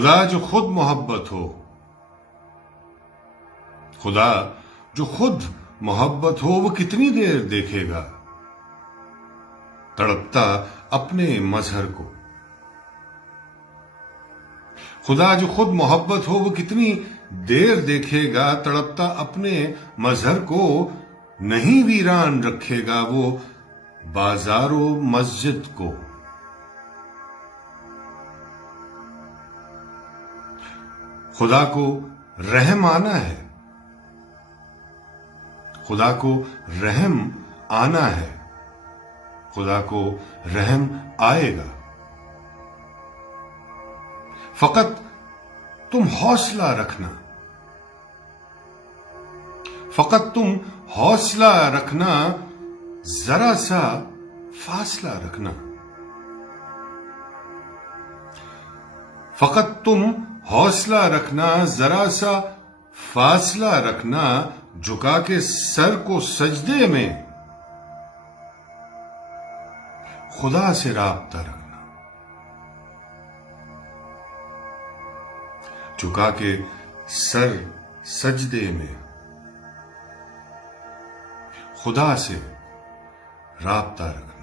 खुदा जो खुद मोहब्बत हो, खुदा जो खुद मोहब्बत हो, वो कितनी देर देखेगा तड़पता अपने मजहर को। खुदा जो खुद मोहब्बत हो, वो कितनी देर देखेगा तड़पता अपने मजहर को। नहीं वीरान रखेगा वो बाजारो मस्जिद को। खुदा को रहम आना है, खुदा को रहम आना है, खुदा को रहम आएगा। फकत तुम हौसला रखना, फकत तुम हौसला रखना, जरा सा फासला रखना। फकत तुम हौसला रखना, जरा सा फासला रखना। झुका के सर को सजदे में खुदा से राब्ता रखना। झुका के सर सजदे में खुदा से राब्ता रखना।